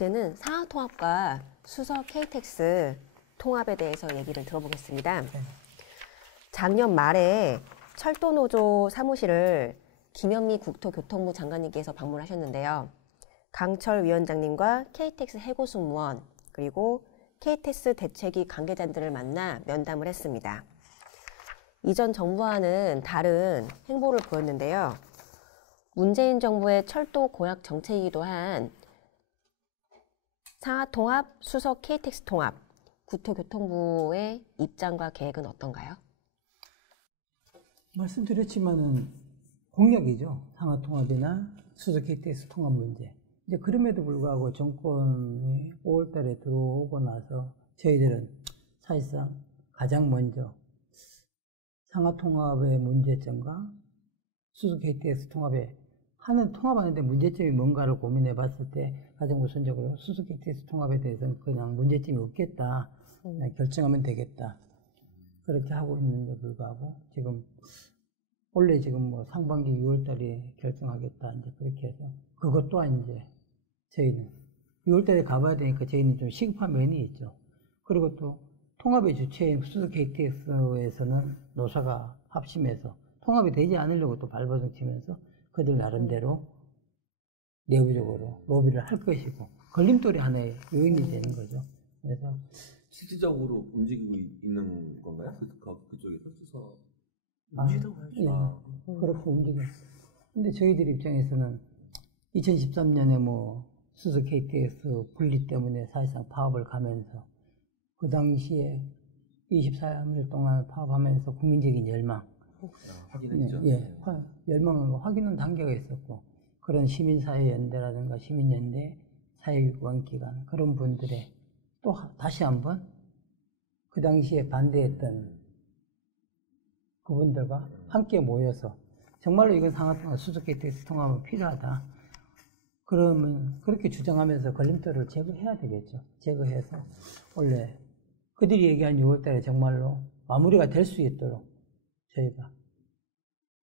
이제는 상하통합과 수서 KTX 통합에 대해서 얘기를 들어보겠습니다. 작년 말에 철도노조 사무실을 김현미 국토교통부 장관님께서 방문하셨는데요. 강철 위원장님과 KTX 해고승무원 그리고 KTX 대책위 관계자들을 만나 면담을 했습니다. 이전 정부와는 다른 행보를 보였는데요. 문재인 정부의 철도 공약 정책이기도 한 상하통합, 수서 KTX 통합, 국토교통부의 입장과 계획은 어떤가요? 말씀드렸지만은 공약이죠. 상하통합이나 수서 KTX 통합 문제. 이제 그럼에도 불구하고 정권이 5월 달에 들어오고 나서 저희들은 사실상 가장 먼저 상하통합의 문제점과 수서 KTX 통합하는데 문제점이 뭔가를 고민해 봤을 때 가장 우선적으로 수서 KTX 통합에 대해서는 그냥 문제점이 없겠다. 결정하면 되겠다. 그렇게 하고 있는데 불구하고 원래 지금 상반기 6월 달에 결정하겠다. 이제 그렇게 해서 그것 또한 이제 저희는 6월 달에 가봐야 되니까 저희는 좀 시급한 면이 있죠. 그리고 또 통합의 주체인 수서 KTX에서는 노사가 합심해서 통합이 되지 않으려고 또 발버둥 치면서 그들 나름대로 내부적으로 로비를 할 것이고 걸림돌이 하나의 요인이 되는 거죠. 그래서 실질적으로 움직이고 있는 건가요? 그쪽에서 수서 움직이다고 하죠. 그렇게 움직였어요. 근데 저희들 입장에서는 2013년에 수서 KTX 분리 때문에 사실상 파업을 가면서 그 당시에 24일 동안 파업하면서 국민적인 열망, 확인했죠. 열망은 확인은 단계가 있었고 그런 시민사회연대라든가 시민연대, 사회기관기관 그런 분들의 또 다시 한번 그 당시에 반대했던 그분들과 함께 모여서 정말로 이건 상하통합, 수서 KTX 통합은 필요하다. 그러면 그렇게 주장하면서 걸림돌을 제거해야 되겠죠. 제거해서 원래 그들이 얘기한 6월 달에 정말로 마무리가 될 수 있도록 저희가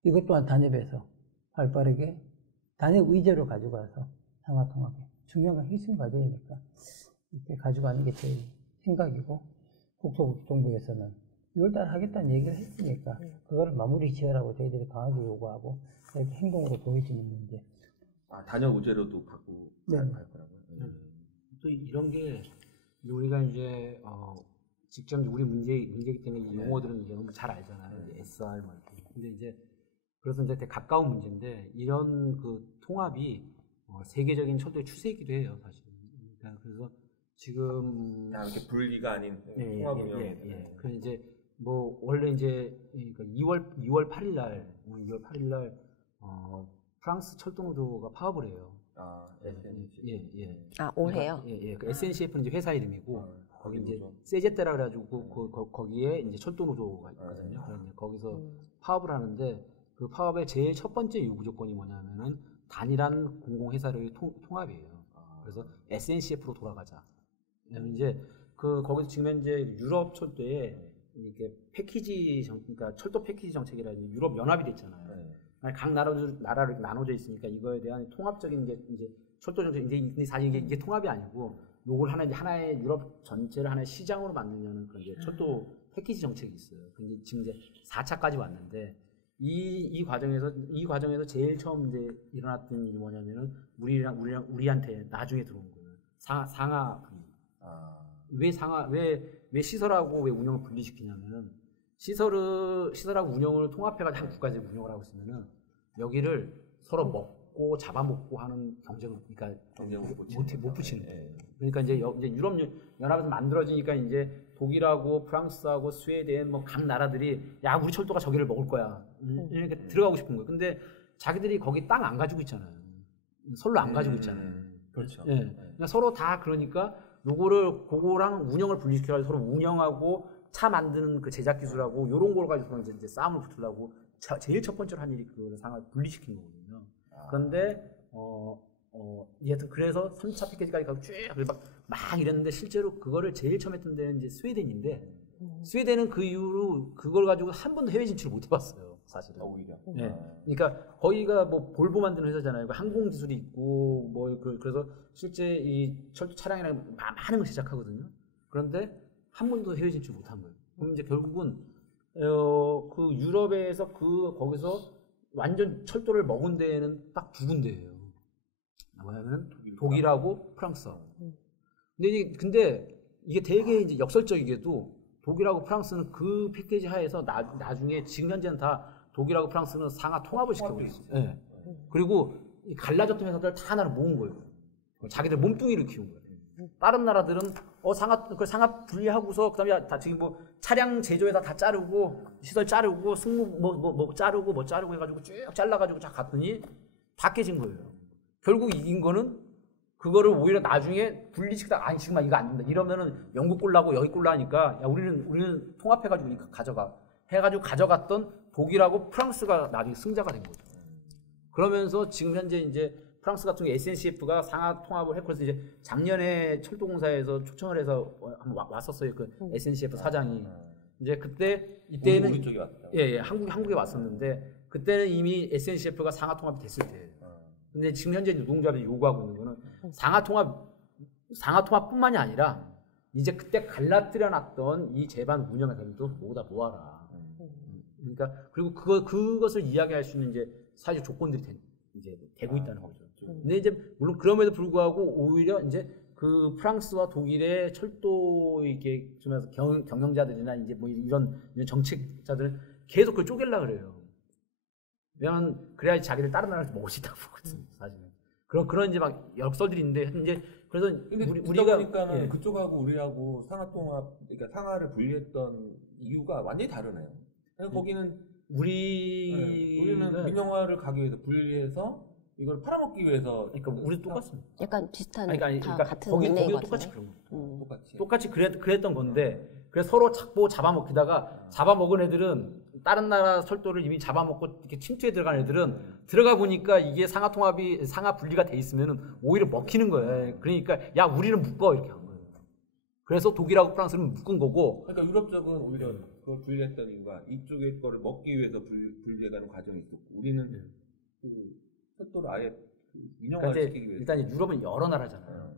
이것 또한 단협에서 발빠르게 단협 의제로 가져가서 상하통합에 중요한 핵심 과제이니까 이렇게 가져가는 게 제 생각이고 국토교통부에서는 6월달 하겠다는 얘기를 했으니까 그거를 마무리 지으라고 저희들이 강하게 요구하고 이렇게 행동으로 보여지는 문제. 단협 의제로도 갖고 갈 거라고요? 또 이런 게 우리가 이제 직접 우리 문제이기 때문에 이 용어들은 이제 너무 잘 알잖아요. 이제 SR 이렇게. 근데 이제 그래서 이제 되게 가까운 문제인데 이런 그 통합이 세계적인 철도의 추세이기도 해요, 사실. 그러니까 그래서 지금 이렇게 분리가 아닌 통합 운영. 그 이제 원래 이제 그러니까 2월 8일 날 프랑스 철도노조가 파업을 해요. 올해요? 그 SNCF는 이제 회사 이름이고 거기 이제 세제테라 그래가지고 거기에 이제 철도노조가 있거든요. 그래서 거기서 파업을 하는데 그 파업의 제일 첫 번째 요구 조건이 뭐냐면은 단일한 공공회사로의 통합이에요. 그래서 SNCF로 돌아가자. 왜냐면 이제 거기서 지금 현재 유럽 철도에 이렇게 그러니까 철도 패키지 정책이라는 유럽 연합이 됐잖아요. 각 나라로 나눠져 있으니까 이거에 대한 통합적인 이제 철도 정책 근데 사실 이게 통합이 아니고 요걸 하나의 유럽 전체를 하나의 시장으로 만들려는 그런 이제 철도 패키지 정책이 있어요. 근데 지금 이제 4차까지 왔는데 이 과정에서 제일 처음 이제 일어났던 일이 뭐냐면은 우리한테 나중에 들어온 거예요. 상하 왜 시설하고 왜 운영을 분리시키냐면은 시설하고 운영을 통합해가지고 한 국가에서 운영을 하고 있으면은 여기를 서로 먹고 잡아먹고 하는 경쟁을 못 붙이는 거예요. 그러니까 이제 유럽 연합에서 만들어지니까 이제 독일하고 프랑스하고 스웨덴 각 나라들이 우리 철도가 저기를 먹을 거야 이렇게 들어가고 싶은 거예요. 근데 자기들이 거기 땅 안 가지고 있잖아요. 서로 안 가지고 있잖아요. 그렇죠. 그러니까 서로 다 그러니까 그거랑 운영을 분리시켜가지고 서로 운영하고 차 만드는 그 제작 기술하고 요런 걸 가지고 이제 싸움을 붙으려고 제일 첫 번째로 한 일이 그 상을 분리시킨 거거든요. 그런데 여하튼 그래서 3차 패키지까지 가고 쭉 막 이랬는데 실제로 그거를 제일 처음 했던 데는 이제 스웨덴인데 스웨덴은 그 이후로 그걸 가지고 한 번도 해외 진출을 못 해봤어요. 사실은. 오히려. 네. 그러니까 거기가 뭐 볼보 만드는 회사잖아요. 항공 기술이 있고 뭐 그래서 실제 이 철도 차량이랑 많은 걸 제작하거든요. 그런데 한 번도 해외 진출 못한 거예요. 그럼 이제 결국은 그 유럽에서 거기서 완전 철도를 먹은 데는 딱 두 군데예요. 뭐냐면 독일하고 프랑스. 근데 이게 되게 이제 역설적이게도 독일하고 프랑스는 그 패키지 하에서 나중에 지금 현재는 다 독일하고 프랑스는 상하 통합을 시켜버리고 있어요. 네. 그리고 이 갈라졌던 회사들 다 하나로 모은 거예요. 자기들 몸뚱이를 키운 거예요. 다른 나라들은 상하 분리하고서 그다음에 다 지금 뭐 차량 제조회사 다 자르고 시설 자르고 승무 뭐 자르고 해가지고 쭉 잘라가지고 쫙 갔더니 다 깨진 거예요. 결국 이긴 거는 그거를 오히려 나중에 분리시키다 아니 지금 이거 안 된다 이러면은 영국 꼴라고 여기 꼴라니까 야 우리는 통합해가지고 이거 가져가 해가지고 가져갔던 독일하고 프랑스가 나중에 승자가 된 거죠. 그러면서 지금 현재 이제 프랑스 같은 경우 SNCF가 상하 통합을 했고 그래서 이제 작년에 철도공사에서 초청을 해서 한번 왔었어요. 그 SNCF 사장이 이제 이때는 우리 쪽에 왔다. 예, 한국에 왔었는데 그때는 이미 SNCF가 상하 통합이 됐을 때예요. 근데 지금 현재 노동조합이 요구하고 있는 거는 상하 통합뿐만이 아니라 이제 그때 갈라뜨려 놨던 이 제반 운영회사들도 모두 다 모아라. 그러니까 그리고 그것을 이야기할 수 있는 이제 사회적 조건들이 이제 되고 있다는 거죠. 근데 이제 물론 그럼에도 불구하고 오히려 이제 그 프랑스와 독일의 철도 이렇게 좀 경영자들이나 이제 뭐 이런 정책자들은 계속 그걸 쪼갤라 그래요. 왜냐면 그래야지 자기들 다른 나라에서 먹을 수 있다고 보거든 사실은. 그런 이제 막 역설들이 있는데 이제 그래서 우리가 보니까는 예. 그쪽하고 우리하고 상하 통합 그러니까 상하를 분리했던 이유가 완전히 다르네요. 거기는 우리는 민영화를 가기 위해서 분리해서 이걸 팔아먹기 위해서 그러니까 우리 똑같습니다. 약간 비슷한 그러니까 같은 거기도 똑같이 그런 거. 똑같이 그랬던 건데 그래서 서로 잡아먹히다가 잡아먹은 애들은 다른 나라 철도를 이미 잡아먹고 이렇게 침투에 들어간 애들은 들어가 보니까 이게 상하 분리가 돼 있으면은 오히려 먹히는 거예요. 그러니까 야 우리는 묶어 이렇게 한 거예요. 그래서 독일하고 프랑스는 묶은 거고. 그러니까 유럽 쪽은 오히려 그걸 분리했던 이유가 이쪽의 거를 먹기 위해서 분리해가는 과정이 있었고 우리는 그 철도를 아예 민영화를 시키기 위해서. 일단 유럽은 여러 나라잖아요.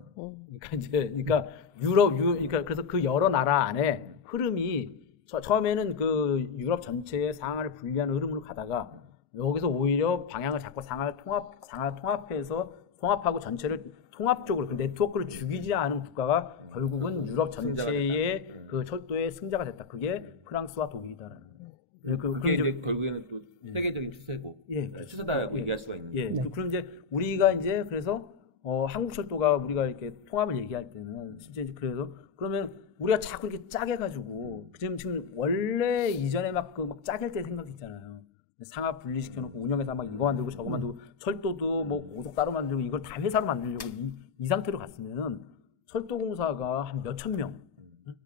그러니까 그러니까 그래서 그 여러 나라 안에 흐름이 처음에는 그 유럽 전체의 상하를 분리하는 흐름으로 가다가 여기서 오히려 방향을 잡고 상하를 통합해서 통합하고 전체를 통합적으로 그 네트워크를 죽이지 않은 국가가 결국은 유럽 전체의 그 철도의 승자가 됐다. 그게 프랑스와 독일이다라는. 그게 이제 결국에는 또 세계적인 추세고 추세다라고 얘기할 수가 있는. 그럼 이제 우리가 이제 그래서 한국 철도가 우리가 이렇게 통합을 얘기할 때는 실제 그래서 그러면 우리가 자꾸 이렇게 짜게 가지고 지금 원래 이전에 막 짜게 할 때 생각 있잖아요. 상하 분리시켜놓고 운영해서 막 이거 만들고 저거 만들고 철도도 뭐 고속 따로 만들고 이걸 다 회사로 만들려고 이 상태로 갔으면은 철도공사가 한 몇천 명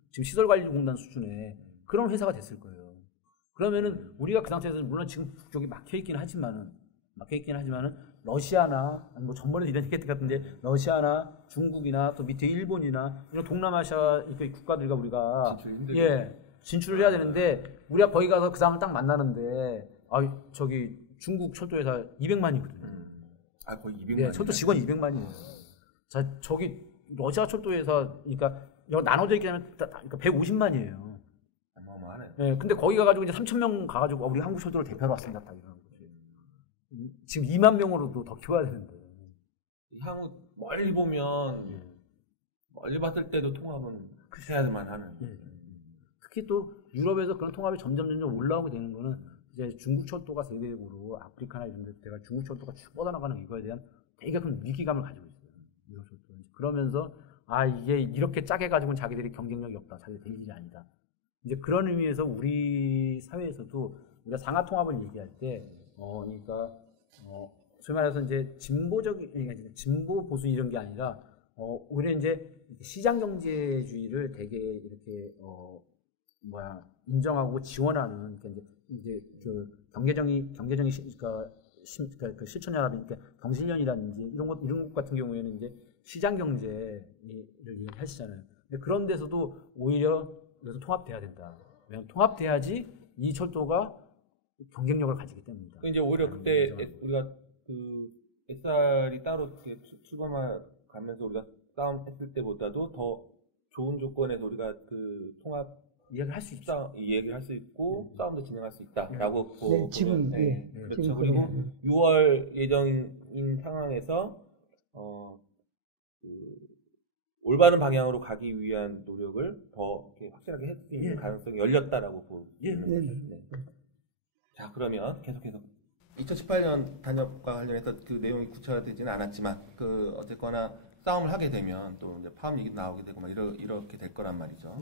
지금 시설관리공단 수준의 그런 회사가 됐을 거예요. 그러면은 우리가 그 상태에서 물론 지금 북쪽이 막혀있긴 하지만은 러시아나 뭐 전번에 이런 얘기 같은데 러시아나 중국이나 또 밑에 일본이나 이런 동남아시아 국가들과 우리가 진출을 해야 되는데 우리가 거기 가서 그 사람을 딱 만나는데 저기 중국 철도회사 200만이거든요. 거의 200만. 철도 직원이 200만이에요. 자 저기 러시아 철도회사 그러니까 나눠져 있게 되면 그러니까 150만이에요. 어마어마하네. 근데 거기 가가지고 이제 3,000명 가가지고 우리 한국 철도를 대표로 왔습니다. 다 이런 거지. 지금 2만 명으로도 더 키워야 되는데. 향후 멀리 보면 멀리 봤을 때도 통합은 해야만 하는. 특히 또 유럽에서 그런 통합이 점점 올라오게 되는 거는 이제 중국 철도가 세계적으로 아프리카나 이런 데가 중국 철도가 쭉 뻗어나가는 이거에 대한 되게 큰 위기감을 가지고 있어요. 유럽 철도. 그러면서 이게 이렇게 짜게 가지고는 자기들이 경쟁력이 없다. 자기들 될 일이 아니다. 이제 그런 의미에서 우리 사회에서도 우리가 상하 통합을 얘기할 때 그러니까 소위 말해서 이제 진보 보수 이런 게 아니라 오히려 이제 시장 경제주의를 되게 이렇게 인정하고 지원하는 그러니까 이제 그 경제정의 그러니까 그 실천연합이 그러니까 경실련이라든지 이런 것 같은 경우에는 이제 시장 경제를 얘기하시잖아요. 근데 그런 데서도 오히려 그래서 통합돼야 된다. 왜냐하면 통합돼야지 이 철도가 경쟁력을 가지기 때문이다. 이제 오히려 그때 우리가 그 SR이 따로 이렇게 출범하 가면서 우리가 싸움했을 때보다도 더 좋은 조건에서 우리가 그 통합 이야기를 할 수 있다. 이 얘기를 할 수 있고 싸움도 진행할 수 있다라고 네, 지금 네, 예, 그렇죠. 지금 그리고 그래요. 6월 예정인 상황에서 그 올바른 방향으로 가기 위한 노력을 더 이렇게 확실하게 할 수 있는 가능성이 열렸다라고 보는 거죠. 네. 자, 그러면 계속해서 2018년 단협과 관련해서 그 내용이 구체화되지는 않았지만 그 어쨌거나 싸움을 하게 되면 또 이제 파업 얘기도 나오게 되고 막 이렇게 될 거란 말이죠.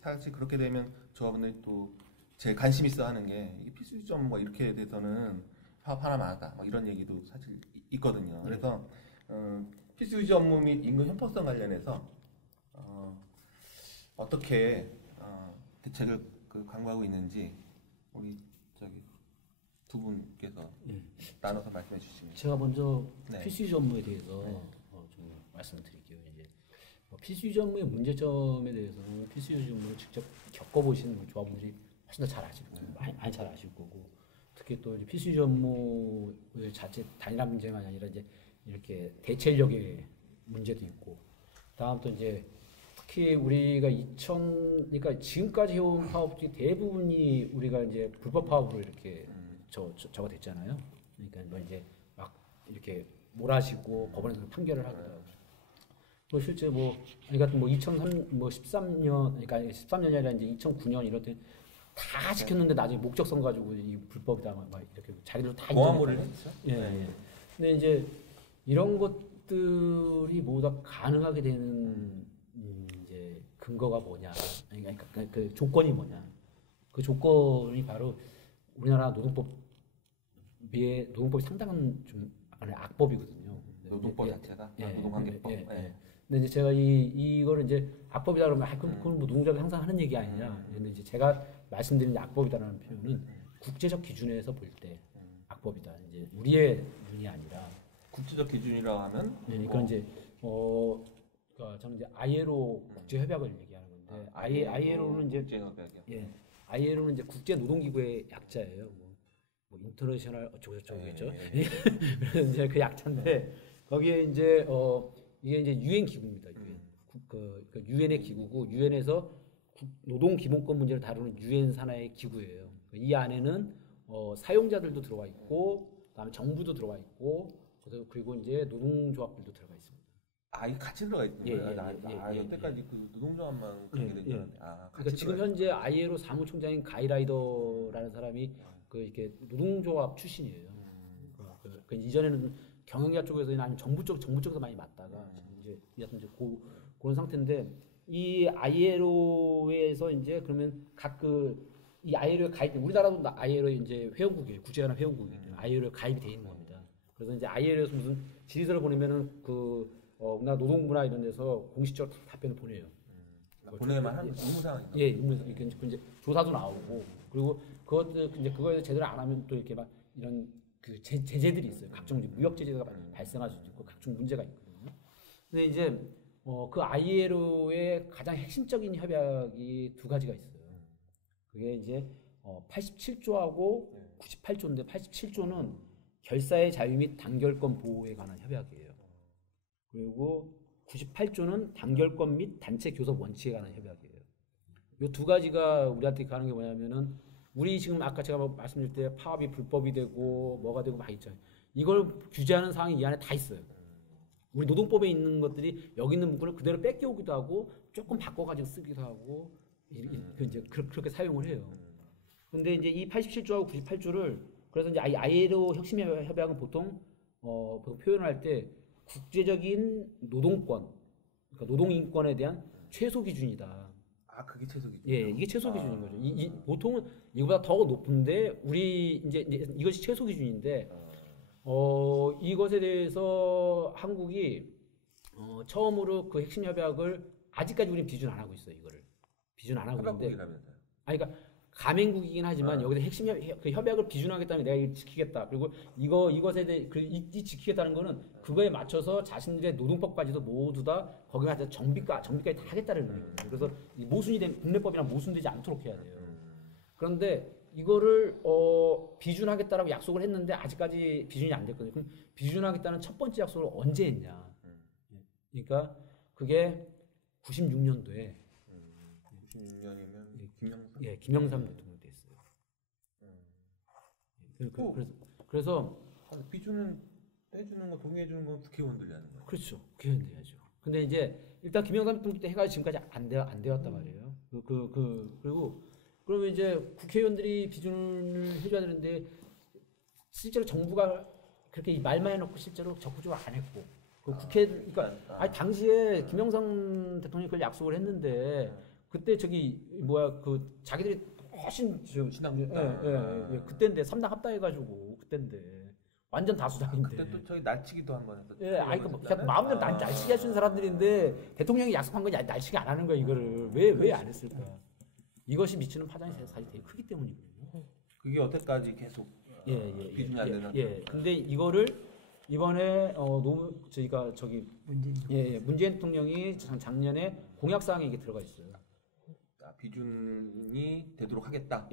사실 그렇게 되면 조합원들이 또 제일 관심 있어 하는 게 이게 필수점 뭐 이렇게 돼서는 파업 하나만 하다 뭐 이런 얘기도 사실 있거든요. 그래서 필수유지 업무 및 임금 형평성 관련해서 어떻게 대책을 강구하고 있는지 우리 두 분께서 나눠서 말씀해 주시면. 제가 먼저 네. 필수유지 업무에 대해서 좀 말씀을 드릴게요. 이제 필수유지 업무의 문제점에 대해서는 필수유지 업무를 직접 겪어보신 조합원들이 훨씬 더 잘 아실 거고 많이 잘 아실 거고, 특히 또 이제 필수유지 업무의 자체 단일화 문제가 아니라 이제 이렇게 대체력의 문제도 있고, 다음 또 이제 특히 우리가 그러니까 지금까지 해온 파업 중에 대부분이 우리가 이제 불법 파업으로 이렇게 저가 됐잖아요. 그러니까 뭐 이제 막 이렇게 몰아시고 법원에서 판결을 하더라고요. 뭐 실제 그러니까 뭐 13년 그러니까 13년이 아니라 이제 2009년 이럴 때 다 지켰는데 나중에 목적성 가지고 이 불법이다 막 이렇게 자기들 다 공화물을 했죠. 예. 근데 이제 이런 것들이 모두 다 가능하게 되는 이제 근거가 뭐냐? 그러니까 그 조건이 뭐냐? 그 조건이 바로 우리나라 노동법이 상당한 좀 악법이거든요. 노동법 자체가 노동관계법. 근데 이제 제가 이거를 이제 악법이다 그러면 그건 뭐 노동자가 항상 하는 얘기 아니냐. 근데 이제 제가 말씀드린 악법이다라는 표현은 국제적 기준에서 볼 때 악법이다. 이제 우리의 눈이 아니라 국제적 기준이라고 하면 그러니까 이제 그러니까 저는 이제 ILO 국제 협약을 얘기하는 건데 ILO는 이제 ILO는 이제 국제 노동기구의 약자예요. 뭐 인터내셔널 어쩌고저쩌고겠죠. 그래서 이제 그 약자인데 거기에 이제 이게 이제 유엔 기구입니다. 그 유엔의 기구고 유엔에서 노동 기본권 문제를 다루는 유엔 산하의 기구예요. 이 안에는 사용자들도 들어와 있고, 그다음에 정부도 들어와 있고, 그리고 이제 노동조합들도 들어가 있습니다. 이 같이 들어가 있는 거예요? 여태까지 그 노동조합만 그렇게 된 줄 알았는데. 그러니까 지금 현재 ILO 사무총장인 가이라이더라는 사람이 이렇게 노동조합 출신이에요. 그 이전에는 경영자 쪽에서나 아니면 정부 쪽에서 많이 맡다가 이제 그런 상태인데, 이 ILO에서 이제 그러면 이 ILO에 가입, 우리나라도 ILO에 이제 회원국이에요. 국제연합 회원국이기 때문에 ILO에 가입이 돼 있는 겁니다. 그래서 이제 ILO에서 무슨 질의서를 보내면은 우리나라 노동부나 이런 데서 공식적으로 답변을 보내요. 보내만 하는 의무사항이죠. 예, 이제 조사도 나오고, 그리고 그거에 제대로 안 하면 또 이렇게 막 이런 그 제재들이 있어요. 각종 이제 무역 제재가 발생할 수도 있고 각종 문제가 있거든요. 근데 이제 그 ILO의 가장 핵심적인 협약이 두 가지가 있어요. 그게 이제 87조하고 98조인데 87조는 결사의 자유 및 단결권 보호에 관한 협약이에요. 그리고 98조는 단결권 및 단체 교섭 원칙에 관한 협약이에요. 이 두 가지가 우리한테 가는 게 뭐냐면은, 우리 지금 아까 제가 말씀드릴 때 파업이 불법이 되고 뭐가 되고 막 있잖아요. 이걸 규제하는 사항이 이 안에 다 있어요. 우리 노동법에 있는 것들이 여기 있는 문구를 그대로 뺏겨오기도 하고 조금 바꿔가지고 쓰기도 하고 이제 그렇게 사용을 해요. 근데 이제 이 87조하고 98조를 그래서 이제 ILO 혁신 협약은 보통 표현할 때 국제적인 노동권, 그러니까 노동 인권에 대한 최소 기준이다. 그게 최소 기준. 예, 이게 최소 기준인 거죠. 보통은 이거보다 더 높은데 우리 이제 이것이 최소 기준인데 이것에 대해서 한국이 처음으로 그 핵심 협약을 아직까지 우리는 비준 안 하고 있어요. 이거를 비준 안 하고 있는데. 그러니까 가맹국이긴 하지만 여기서 핵심 협약을 비준하겠다면 내가 이걸 지키겠다. 그리고 이것에 대해 이 지키겠다는 거는 그거에 맞춰서 자신들의 노동법까지도 모두 다 거기에 맞춰서 정비까지 다 하겠다는 의미거든요. 그래서 모순이 된 국내법이랑 모순되지 않도록 해야 돼요. 그런데 이거를 비준하겠다라고 약속을 했는데 아직까지 비준이 안 됐거든요. 그럼 비준하겠다는 첫 번째 약속을 언제 했냐? 그러니까 그게 96년도에 96년이면 김영삼? 예, 김영삼 대통령 때 했어요. 그래서 비준은 해주는 거 동의해주는 건 국회의원들이 하는 거예요. 그렇죠. 국회의원들이 하죠. 근데 이제 일단 김영삼 대통령 때 해가지고 지금까지 안 되었단 말이에요. 그리고 그러면 이제 국회의원들이 비준을 해줘야 되는데 실제로 정부가 그렇게 말만 해놓고 실제로 적극적으로 안 했고 그러니까 아니 당시에 김영삼 대통령이 그걸 약속을 했는데 그때 저기 자기들이 훨씬 신당 그때인데 3당 합당해가지고 그때인데 완전 다수당인데 그때 또 저희 날치기도 한 번 했었죠. 예, 아니 그러니까 마음대로 날치기 하시는 사람들인데 대통령이 약속한 건 날치기 안 하는 거야 이거를 왜 안 했을까? 이것이 미치는 파장이 사실 되게 크기 때문이거든요. 그게 여태까지 계속 비준이 안 되는. 근데 이거를 이번에 저희가 문재인 대통령이 작년에 공약 사항에 이게 들어가 있어요. 비준이 되도록 하겠다.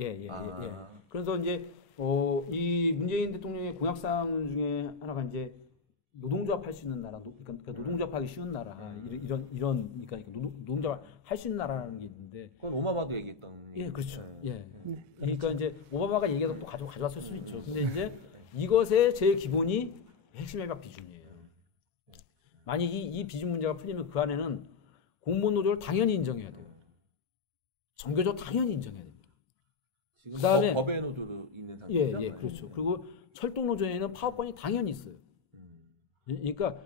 그래서 이제 이 문재인 대통령의 공약 사항 중에 하나가 이제 노동조합 할 수 있는 나라, 그러니까 노동조합 하기 쉬운 나라, 그러니까 노동조합 할 수 있는 나라라는 게 있는데. 그건 오바마도 얘기했던. 예, 그렇죠. 그러니까 이제 오바마가 얘기해서 또 가져왔을 수 있죠. 근데 이제 이것의 제일 기본이 핵심 협약 비준이에요. 만약 이 비준 문제가 풀리면 그 안에는 공무원 노조를 당연히 인정해야 돼요. 정규조 당연히 인정해야 됩니다. 지금 그다음에 법의 노조도 있는 상태죠. 그렇죠. 그리고 철도 노조에는 파업권이 당연히 있어요. 그러니까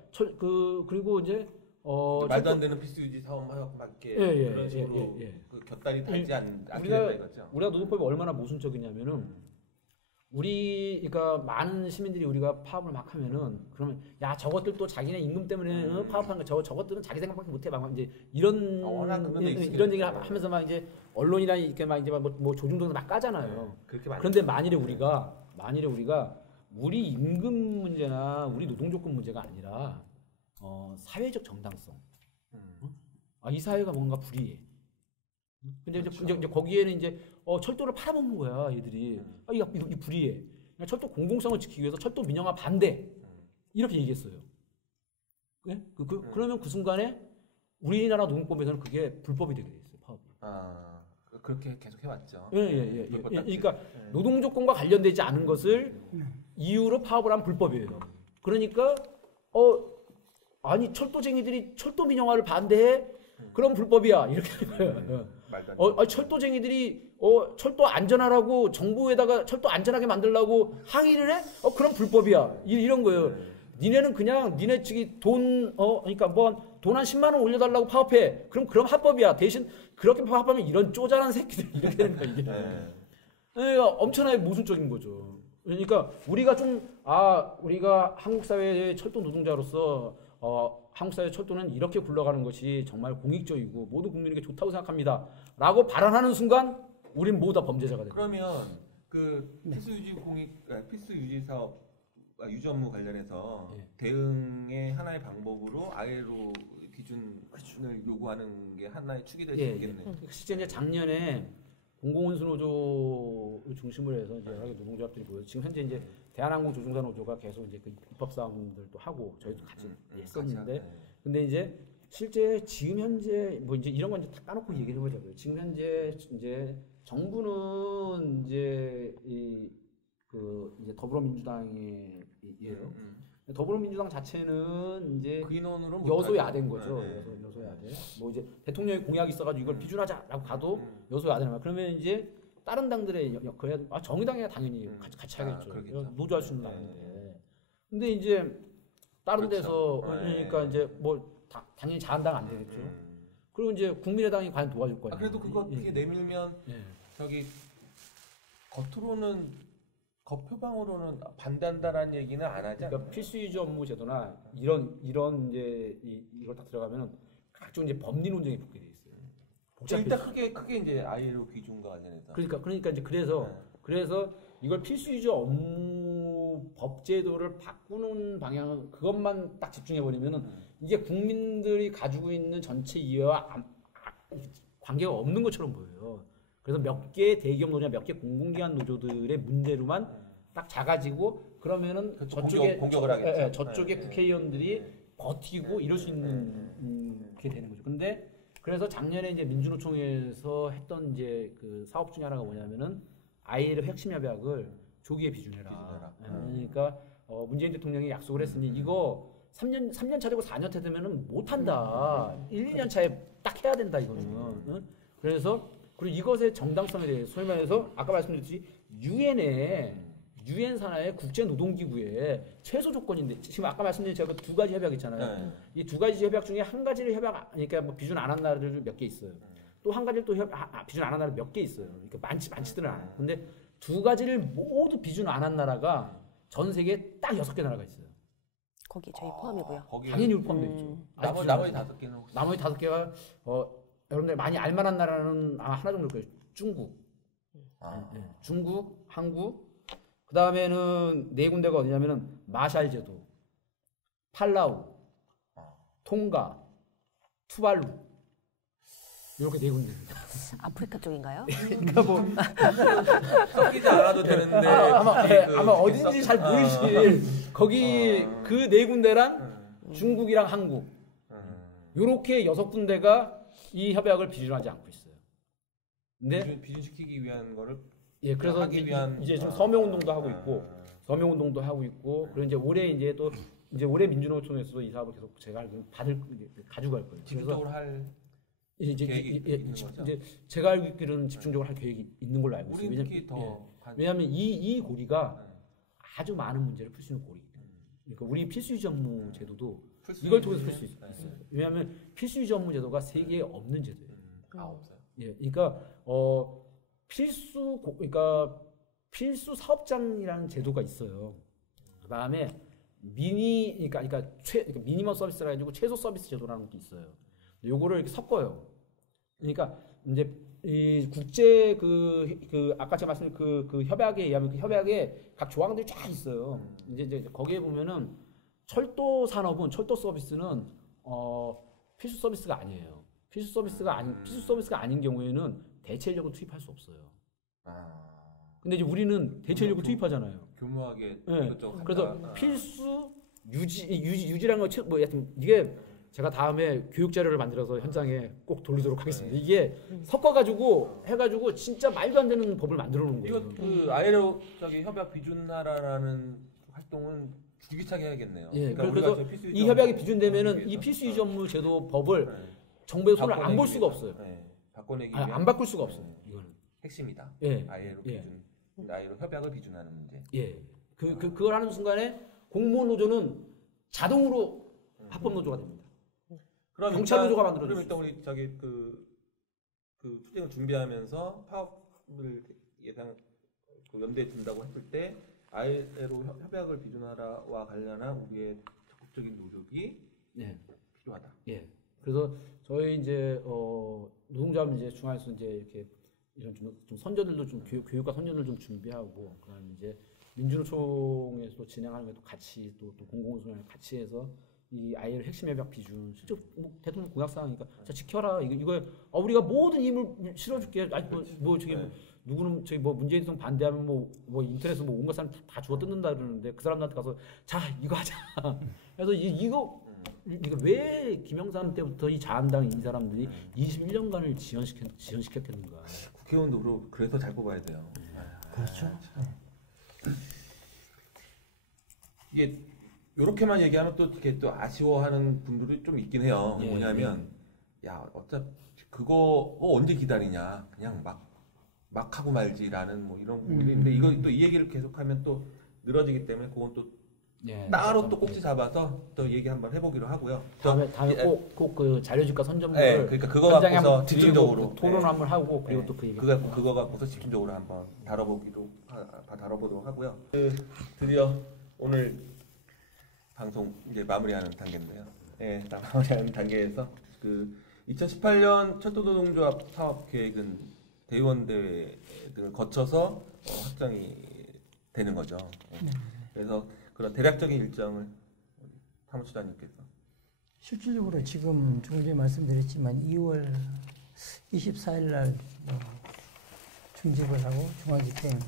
그리고 이제 말도 안 되는 필수 유지 사업 막 이렇게 그런 식으로 그 곁다리 달지 않게 된다 이거죠. 우리가 노동법이 얼마나 모순적이냐면은 그러니까 많은 시민들이 우리가 파업을 막 하면은 그러면 야 저것들 또 자기네 임금 때문에 파업하는 거 저것들은 자기 생각밖에 못해 막 이제 이런 얘기를 하면서 막 이제 언론이나 이렇게 막 이제 뭐 조중동도 막 까잖아요. 그런데 만일에 우리가 우리 임금 문제나 우리 노동 조건 문제가 아니라 사회적 정당성. 이 사회가 뭔가 불이해. 근데 이제 거기에는 이제 철도를 팔아먹는 거야 얘들이. 이 불이해. 철도 공공성을 지키기 위해서 철도 민영화 반대. 이렇게 얘기했어요. 그러면 그 순간에 우리나라 노동법에서는 그게 불법이 되게 돼 있어요. 파업이. 그렇게 계속 해왔죠. 그러니까 노동 조건과 관련되지 않은 것을 이유로 파업을 한 불법이에요. 그러니까 아니 철도쟁이들이 철도 민영화를 반대해? 그럼 불법이야. 이렇게 되는 거예요. 철도쟁이들이 철도 안전하라고 정부에다가 철도 안전하게 만들라고 항의를 해? 그럼 불법이야. 이런 거예요. 니네는 그냥 니네 측이 그러니까 돈 한 10만 원 올려달라고 파업해. 그럼 합법이야. 대신 그렇게 파업하면 이런 쪼잔한 새끼들 이렇게 되는 거야 이게. 그러니까 엄청나게 모순적인 거죠. 그러니까 우리가 우리가 한국 사회의 철도 노동자로서 한국 사회 철도는 이렇게 굴러가는 것이 정말 공익적이고 모두 국민에게 좋다고 생각합니다. 라고 발언하는 순간 우린 모두 다 범죄자가 됩니다. 그러면 그 필수 유지 사업 유지 업무 관련해서 대응의 하나의 방법으로 ILO 기준을 요구하는 게 하나의 축이 될 수 있겠네요. 실제 이제 작년에 공공운수노조 중심으로 해서 이제 여러 노동조합들이 모여 지금 현재 이제 대한항공 조종사 노조가 계속 이제 그 입법 사항들도 하고 저희도 같이 했었는데 근데 이제 실제 지금 현재 이제 이런 건 이제 다 까놓고 얘기를 해보자고요. 지금 현재 이제 정부는 이제 이제 더불어민주당이에요. 더불어민주당 자체는 이제 그 인원으로 여소야대인 거죠. 여소야대. 뭐 이제 대통령의 공약이 있어가지고 이걸 비준하자라고 가도 여소야대란 말이야. 그러면 이제 다른 당들의 정의당이야 당연히 같이 하겠죠. 노조할 수 있는 당인데. 근데 이제 다른 데서 그러니까 이제 당연히 자한당 안 되겠죠. 그리고 이제 국민의당이 과연 도와줄 거냐. 그래도 그거 어떻게 내밀면 저기 겉표방으로는 반대한다라는 얘기는 안 하지 않나요? 그러니까 필수유지 업무 제도나 이런 이제 이걸 딱 들어가면 각종 이제 법리 논쟁이 붙게 돼 있어요. 일단 크게 이제 ILO 기준과 관련해서. 그러니까 이제 그래서 이걸 필수유지 업무 법제도를 바꾸는 방향 그것만 딱 집중해 버리면은 이게 국민들이 가지고 있는 전체 이해와 관계가 없는 것처럼 보여요. 그래서 몇 개 대기업 노조나 몇 개 공공기관 노조들의 문제로만 딱 작아지고 그러면은 저쪽에 공격을 하겠죠. 저쪽에 국회의원들이 버티고 이럴 수 있는 게 되는 거죠. 근데 그래서 작년에 이제 민주노총에서 했던 이제 그 사업 중에 하나가 뭐냐면은 ILO 핵심 협약을 조기에 비준해라. 그러니까 문재인 대통령이 약속을 했으니 이거 3년 차 되고 4년 차 되면은 못 한다. 1, 2년 차에 딱 해야 된다 이거는. 응? 그래서 그리고 이것의 정당성에 대해서 소위 말해서 아까 말씀드렸듯이 유엔 산하의 국제 노동기구의 최소 조건인데 지금 아까 말씀드린 제가 두 가지 협약 있잖아요. 이 두 가지 협약 중에 한 가지를 그러니까 뭐 비준 안 한 나라들 몇 개 있어요. 또 한 가지를 또 비준 안 한 나라 몇 개 있어요. 그러니까 많지들은 않아요. 근데 두 가지를 모두 비준 안 한 나라가 전 세계에 딱 6개 나라가 있어요. 거기 저희 포함이고요. 당연히 포함되어 있죠. 나머지 5개는 혹시? 나머지 5개가 여러분들 많이 알만한 나라는 아마 하나 정도일 거예요. 중국, 중국, 한국. 그 다음에는 네 군데가 어디냐면은 마샬 제도, 팔라우, 통가, 투발루 이렇게 네 군데입니다. 아프리카 쪽인가요? 그러니까 뭐 섞이지 않아도 되는데 아마 어딘지 잘 모르실 거기 그 네 군데랑 중국이랑 한국 요렇게 6군데가 이 협약을 비준하지 않고 있어요. 근데 비준시키기 위한 거를 그래서 이제 좀 서명운동도 하고 있고 서명운동도 하고 있고 그리고 이제 올해 이제 또 이제 올해 민주노총에서도 이 사업을 계속 제가 알기로는 가져갈 거예요. 집중적으로 할 이제 제가 알기로는 집중적으로 할 계획이 있는 걸로 알고 있어요. 왜냐하면 이 고리가 아주 많은 문제를 풀 수 있는 고리이기 때문에. 그러니까 우리 필수유지 업무 제도도 이걸 통해서 풀 수 있어요. 왜냐하면 필수유지 업무 제도가 세계에 없는 제도예요. 없어요. 그러니까 필수 사업장이라는 제도가 있어요. 그다음에 그러니까 미니멈 서비스라 가지고 최소 서비스 제도라는 게 있어요. 요거를 이렇게 섞어요. 그러니까 이제 이 국제 아까 제가 말씀드린 그 협약에 의하면 그 협약에 각 조항들이 쫙 있어요. 이제 거기에 보면은 철도 서비스는 필수 서비스가 아니에요. 필수 서비스가 아닌 경우에는 대체 인력을 투입할 수 없어요. 근데 이제 우리는 대체 인력을 투입하잖아요. 교묘하게 그래서 필수 유지라는 거 뭐 여튼 이게 제가 다음에 교육 자료를 만들어서 현장에 꼭 돌리도록 하겠습니다. 이게 섞어가지고 해가지고 진짜 말도 안 되는 법을 만들어 놓은 거예요. 이거 그 ILO 협약 비준하라라는 활동은 줄기차게 해야겠네요. 그러니까 그래서 이 협약이 비준되면은 이 필수유지 업무 제도 법을 정부에서 손을 안 볼 수가 없어요. 바꿔내기 안 바꿀 수가 없어요. 이거는 핵심이다. ILO 비준, ILO 협약을 비준하는 문제. 그걸 하는 순간에 공무원 노조는 자동으로 합법 노조가 됩니다. 그럼 경찰 노조가 만들어졌어요. 그럼 일단 우리 저기 그 투쟁을 준비하면서 파업을 연대에 든다고 했을 때 ILO 협약을 비준하라와 관련한 우리의 적극적인 노력이 필요하다. 그래서 저희 이제 노동자 문제 중앙에서 이제 이렇게 이런 좀 선전들도 좀 교육과 선전을 좀 준비하고 그다음에 이제 민주노총에서 진행하는 것도 같이 또 공공운송을 같이 해서 이 ILO 핵심 협약 비준 실제 뭐 대통령 공약 사항이니까 자 지켜라 이거 우리가 모든 힘을 실어줄게. 누구는 저기 뭐 문재인 대통령 반대하면 뭐 인터넷에서 뭐 온갖 사람 다 주워 뜯는다 그러는데 그 사람들한테 가서 자 이거 하자. 그래서 이거 왜 김영삼 때부터 이 자한당 이 사람들이 21년간을 지연시켰겠는가. 국회의원도 그래서 잘 뽑아야 돼요. 그렇죠. 이게 요렇게만 얘기하면 또 이렇게 또 아쉬워하는 분들이 좀 있긴 해요. 뭐냐면 야 어차피 그거 언제 기다리냐 그냥 막 하고 말지라는 뭐 이런 분들인데 이거 또 이 얘기를 계속하면 또 늘어지기 때문에 그건 또 따로 또 꼭지 잡아서 또 얘기 한번 해보기로 하고요. 다음에 꼭 그 자료집과 선전물을 그러니까 그거 갖고서 집중적으로 토론 한번 하고 그리고 또 그 얘기 그거 갖고서 집중적으로 한번 다뤄보도록 하고요. 드디어 오늘 방송 이제 마무리하는 단계인데요. 마무리하는 단계에서 그 2018년 철도노동조합 사업 계획은 대의원 대회를 거쳐서 확정이 되는 거죠. 그래서 그런 대략적인 일정을 사무처장님께서 실질적으로 지금 조금 전에 말씀드렸지만 2월 24일 날 중집을 하고 중앙집행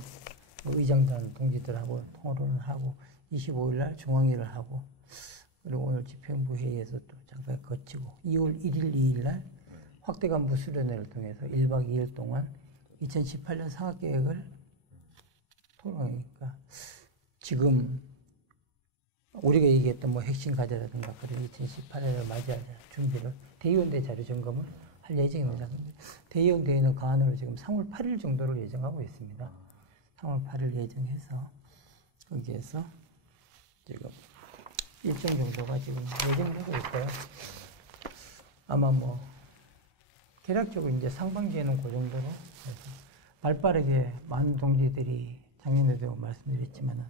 의장단 동지들하고 통화를 하고 25일 날 중앙회의를 하고 그리고 오늘 집행부 회의에서 또 잠깐 거치고 2월 1일, 2일 날 확대 간부 수련회를 통해서 1박 2일 동안 2018년 상학계획을 토론하니까 지금 우리가 얘기했던 뭐 핵심 과제라든가 그런 2018년을 맞이할 준비를 대의원대 자료 점검을 할 예정입니다. 대의원대회는 가안으로 지금 3월 8일 정도를 예정하고 있습니다. 3월 8일 예정해서 거기에서 지금 일정 정도가 지금 예정을 하고 있고요. 아마 뭐 대략적으로 이제 상반기에는 그 정도로 해서 발빠르게 많은 동지들이 작년에도 말씀드렸지만은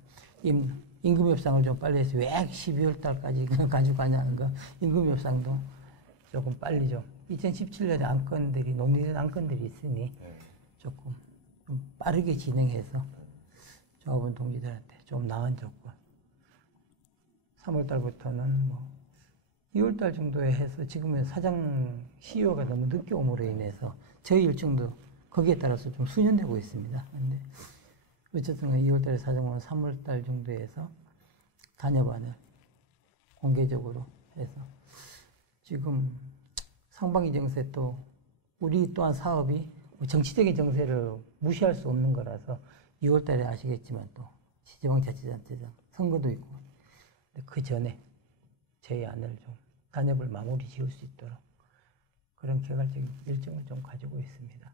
임금 협상을 좀 빨리 해서 왜 12월 달까지 가지고 가냐는 거 임금 협상도 조금 빨리 좀 2017년에 안건들이 논의된 안건들이 있으니 조금 좀 빠르게 진행해서 조합원 동지들한테 좀 나은 조건 3월 달부터는 뭐 2월 달 정도에 해서 지금은 사장 CEO가 너무 늦게 옴으로 인해서 저희 일정도 거기에 따라서 좀 수년되고 있습니다. 근데 어쨌든 2월 달에 사정은 3월 달 정도에서 단협안을 공개적으로 해서 지금 상반기 정세 또 우리 또한 사업이 정치적인 정세를 무시할 수 없는 거라서 2월 달에 아시겠지만 또 지방자치단체장 선거도 있고 그 전에 저희 안을 좀 단협을 마무리 지을 수 있도록 그런 개괄적인 일정을 좀 가지고 있습니다.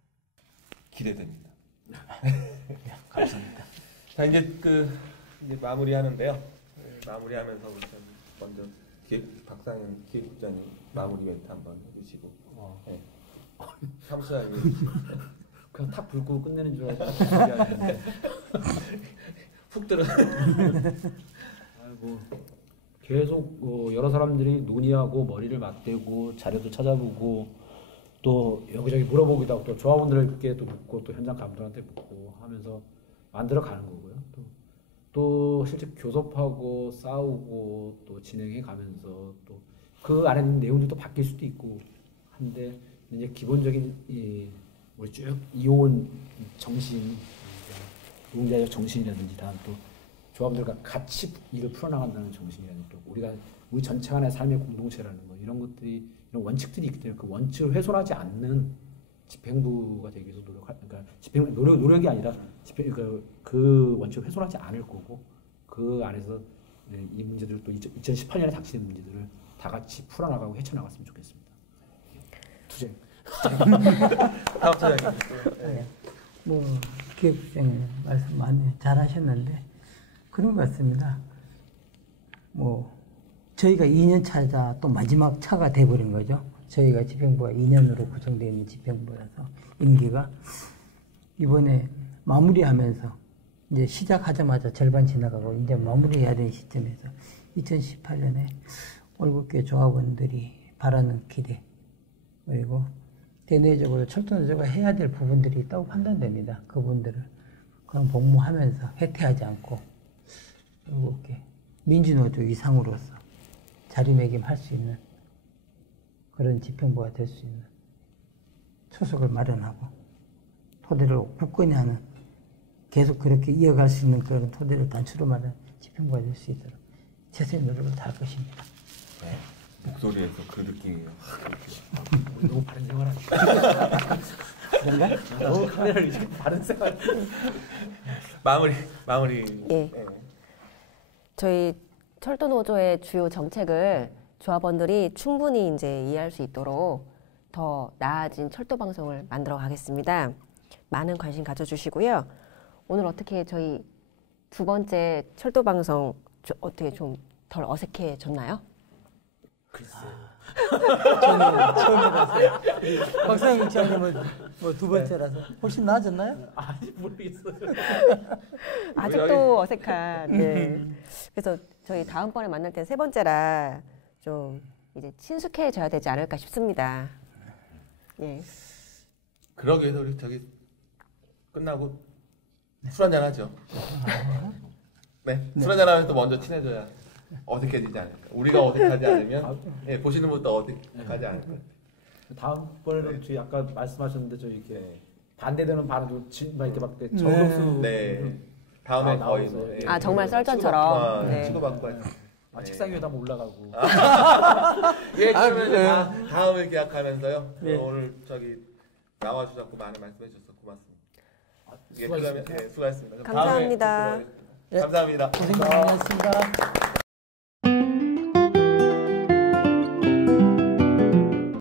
기대됩니다. 네, 감사합니다. 자 이제 마무리하는데요. 마무리하면서 먼저 박상현 기획국장님 마무리 멘트 한번 해주시고 네. 사무처장님 그냥 탁 불고 끝내는 줄 알았는데 훅 들어. 아이고 계속 여러 사람들이 논의하고 머리를 맞대고 자료도 찾아보고 또 여기저기 물어보기도 하고 또 조합원들께 또 묻고 또 현장 감독한테 묻고 하면서 만들어 가는 거고요. 또 실제 교섭하고 싸우고 또 진행해 가면서 또 그 안에 있는 내용들도 바뀔 수도 있고 한데 이제 기본적인 우리 쭉 이어온 정신, 노동자적 정신이라든지 다음 또 조합들과 같이 일을 풀어나간다는 정신이라든지 또 우리 전체 하나의 삶의 공동체라는 거 이런 것들이 이런 원칙들이 있기 때문에 그 원칙을 훼손하지 않는 집행부가 되기 위해서 그러니까 노력이 아니라 그 원칙을 훼손하지 않을 거고 그 안에서 이 문제들 또 2018년에 닥치는 문제들을 다 같이 풀어나가고 헤쳐나갔으면 좋겠습니다. 투쟁. 다음 차장님. 네. 뭐 기획부장님 말씀 많이 잘하셨는데 그런 것 같습니다. 뭐 저희가 2년 차자 또 마지막 차가 돼버린 거죠. 저희가 집행부가 2년으로 구성되어 있는 집행부라서 임기가 이번에 마무리하면서 이제 시작하자마자 절반 지나가고 이제 마무리해야 되는 시점에서 2018년에 월급계 조합원들이 바라는 기대 그리고 대내적으로 철도노조가 해야 될 부분들이 있다고 판단됩니다. 그분들을 그럼 복무하면서 회퇴하지 않고 그리고 이렇게 민주노조 이상으로서 자리매김할 수 있는 그런 집행부가 될 수 있는 초석을 마련하고 토대를 굳건히 하는 계속 그렇게 이어갈 수 있는 그런 토대를 단추로 마련한 집행부가 될 수 있도록 최선의 노력을 다할 것입니다. 네. 목소리에서 그 느낌이 너무 바른 생활 그런가? 너무 카메라를 이렇게 바른 생활 마무리. 예. 저희 철도노조의 주요 정책을 조합원들이 충분히 이제 이해할 수 있도록 더 나아진 철도 방송을 만들어 가겠습니다. 많은 관심 가져주시고요. 오늘 어떻게 저희 두 번째 철도 방송 어떻게 좀 덜 어색해졌나요? 글쎄요. 저는 처음이라서요. 박상희 장님은 뭐 두 번째라서 훨씬 나아졌나요? 아니 모르겠어요. 아직도 어색한. 네. 그래서 저희 다음번에 만날 때 세 번째라 좀 이제 친숙해져야 되지 않을까 싶습니다. 예. 그러게 해서 우리 끝나고 술 한잔 하죠. 네, 술 한잔 하면 또 먼저 친해져야 어색해지지 않을까. 우리가 어색하지 않으면 보시는 분도 어색하지 않을까. 다음번에는 저희 아까 말씀하셨는데 저 이렇게 반대되는 반응도 막 이렇게 막 정독수 네. 다음에 거의 뭐, 아 정말 썰전처럼 네. 치고받고 책상 위에다 한번 올라가고. 예, 그러면 다음을 기약하면서요. 오늘 나와주셨고 많은 말씀해주셔서 고맙습니다. 수고하셨습니다. 수고하셨습니다. 감사합니다. 감사합니다. 고생 많으셨습니다.